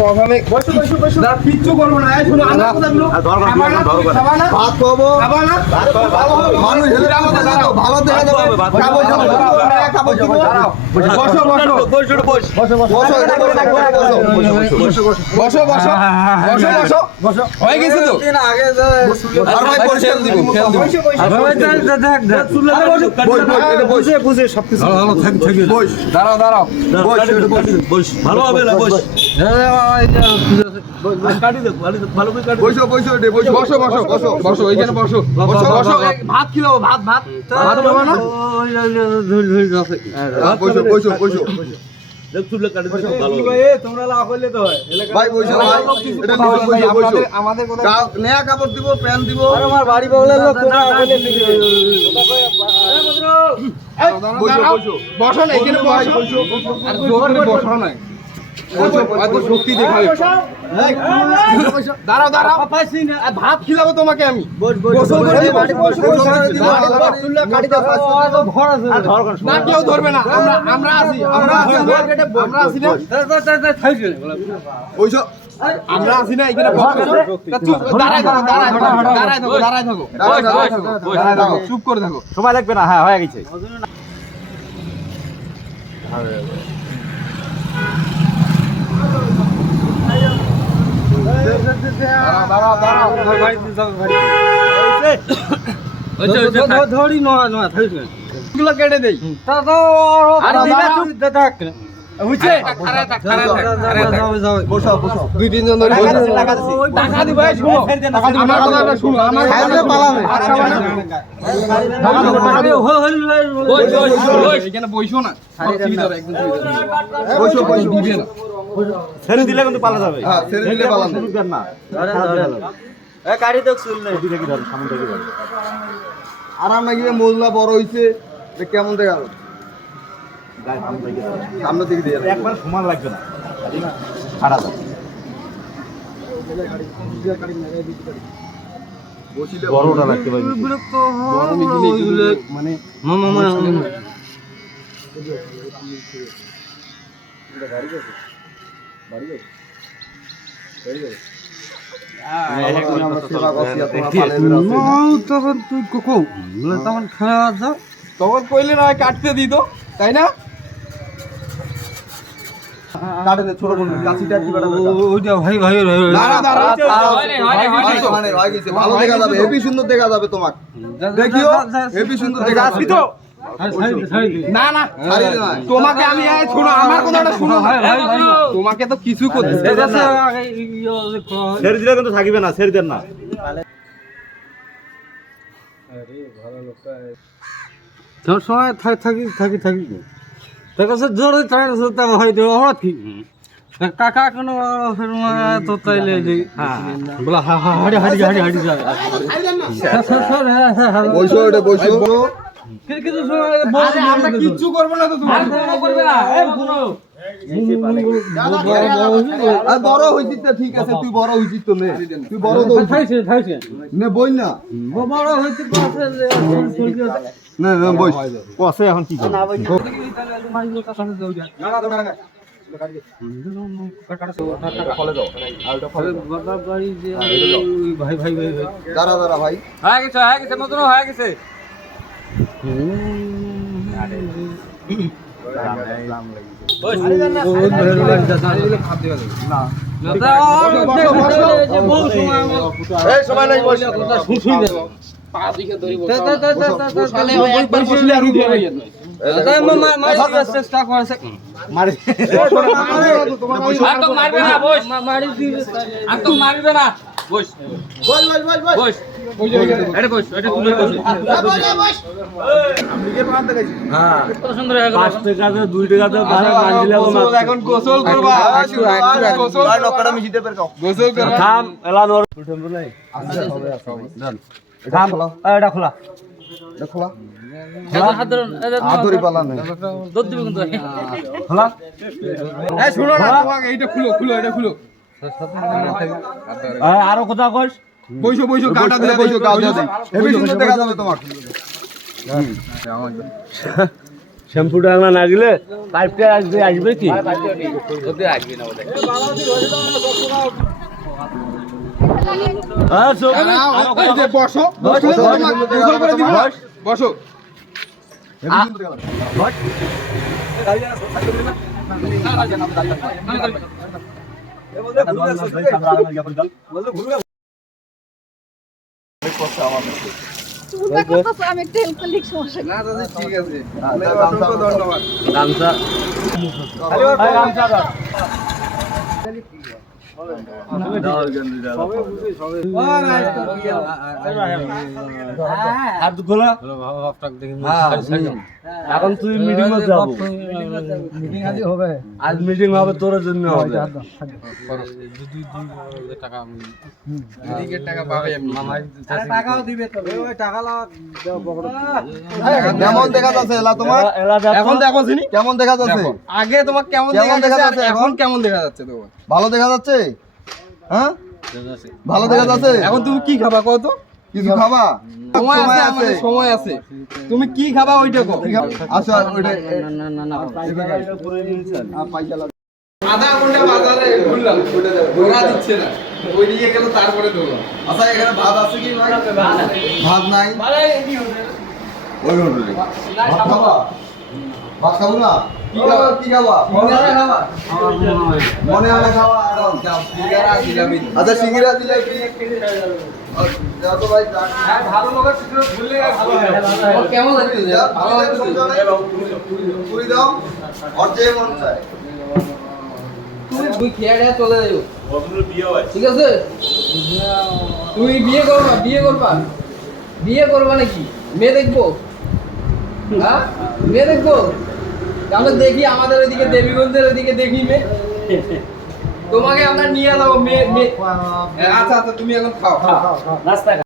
প্রথমে বসো বসো বসো না কিচ্ছু করব না এই শুনো আমরা কথা বলো খাবা না ভাত খাবো খাবা না মানুষ হেলে আমাদের দাঁড়াও ভালো দেখা যাবে খাবো খাবো দিব বসো বসো বসো বসো বসো বসো বসো বসো হয়ে গেছে তো আগে আর ভাই পরিষ্কার দিব বসে বসে সবকিছু ভালো থাকি বস দাঁড়াও দাঁড়াও বস ভালো হবে না বস কাটি দে ভালো করে কাটি বসো বসো বসো বসো বসো বসো এইখানে বসো বসো বসো ভাত খিলাও ভাত ভাত ভাত খাবো না বসো বসো বসো দেখ তুলে কাটি দে ভালো ভাই তোমরা লা কইলে তো হয় ভাই বসো ভাই এটা বসো আমাদের কথা নয়া কাপড় দিব প্যান্ট দিব আর আমার বাড়ি বগলের লোক তোমরা কইলে বসো বসো বসো না এখানে বসো আর জোর করে বসো না শক্তি দেখাবে দাঁড়াও দাঁড়াও ভাত খিলাবো তোমাকে আমি না কেউ ধরবে না আমরা আছি আমরা আছি না আমরা আছি না এখানে দাঁড়ায় থাকো চুপ করে থাকো সময় লাগবে না হ্যাঁ হয়ে গেছে কেটে দেই দুই তিনজন ধরে টাকা দিব বইসো না ছেড়ে দিলে কিন্তু পালা যাবে ছেড়ে দিলে পালান না গাড়ি তো চুল নেই দিকে ধর সামনে থেকে ধর আর আমরা গিয়ে মজলা বড় হইছে কেমন দেখা গেল সামনে দিকে দিয়ে একবার সমান লাগবে না ছাড়া যাবে বড়টা লাগতে পারে মানে তখন তুই তখন খাওয়া যাও তখন কইলে না কাটতে দিত তাই না ভালো দেখা যাবে হেভি সুন্দর দেখা যাবে তোমাকে দেখিও হেভি সুন্দর দেখা যাবে না না তোমাকে আমি শোনো আমার কথাটা শোনো তোমাকে তো কিছু করতে ছেড়ে দিলে কিন্তু থাকিবে না ছেড়ে দেন না সময় থাকি থাকি থাকি জোরে হয়তো কাকা কোনো তো তাইলে বলা হাড়ি হাড়ি হাড়ি হাড়ি যায় বসো এটা বসো আমরা কিচ্ছু করবো না তো তোমার করবে না বড় হইছিস তো ঠিক আছে তুই বড় হইছিস তো নে তুই বড় তো নে বই না বড় হইতে না না বই কসে এখন কি করব ভাই ভাই ভাই দাঁড়া দাঁড়া ভাই হয়ে গেছে মতন হয়ে গেছে চেষ্টা করছে মারবে না বস বস বস বস এটা বস এটা তুলে বস আমি কে পাতে গেছি হ্যাঁ কত সুন্দর হয়ে গেল 5 টাকা দে 2 টাকা দে ভাড়া মান দিলাম এখন গোসল করবা গোসল আর নকড়া মিশিতে পারো গোসল কর থাম এলান ওর উঠম বলাই আচ্ছা হবে আছে দেন থাম এটা খোলা এটা খোলা আদরি পালা নাই দুধ দিবে কিন্তু খোলা এই শুনো না তোমাকে এইটা খুলো খুলো এটা খুলো আরো কথা কইস বইসো বইসো গাটা দিলে বইসো গাল দাও হেভি সুন্দর দেখা যাবে তোমার শ্যাম্পুটা আমরা না গেলে পাইপটা আসবে কি বসো আমি একটা হেল্প করলে সমস্যা না দাদা ঠিক আছে ধন্যবাদ গামছা এখন তুই মিটিং হবে আজ মিটিং হবে তোর জন্য হবে কেমন দেখা যাচ্ছে এলা তোমার এখন দেখো কেমন দেখা যাচ্ছে আগে তোমার কেমন দেখা যাচ্ছে এখন কেমন দেখা যাচ্ছে তোমার ভালো দেখা যাচ্ছে হ্যাঁ ভালো দেখা যাচ্ছে এখন তুমি কি খাবা কত কিছু খাবা সময় আছে আমাদের সময় আছে তুমি কি খাবা ওইটা কো আচ্ছা ওইটা আধা ঘন্টা বাজারে ঘুরলাম ঘোরা দিচ্ছে না ওই দিকে গেল তারপরে ধরো আচ্ছা এখানে ভাত আছে কি ভাই ভাত নাই ওই হোটেলে ভাত খাবা ভাত খাবো না কি খাবা মনে হয় খাওয়া আচ্ছা সিঙ্গিরা জিলাপি দাও তো ভাই ভালো লোকের ভিতরে ঘুরলে ভালো হয় কেমন লাগছে ভালো লাগছে পুরি দাও আর যে মন চায় তুই খেয়ে চলে যাও ঠিক আছে তুমি বিয়ে করবা নাকি মেয়ে দেখবো হ্যাঁ মেয়ে দেখবো আমরা দেখি আমাদের ওইদিকে দেবীগঞ্জের ওইদিকে দেখি মেয়ে তোমাকে আমরা নিয়ে যাবো মেয়ে আচ্ছা তুমি এখন খাও নাস্তা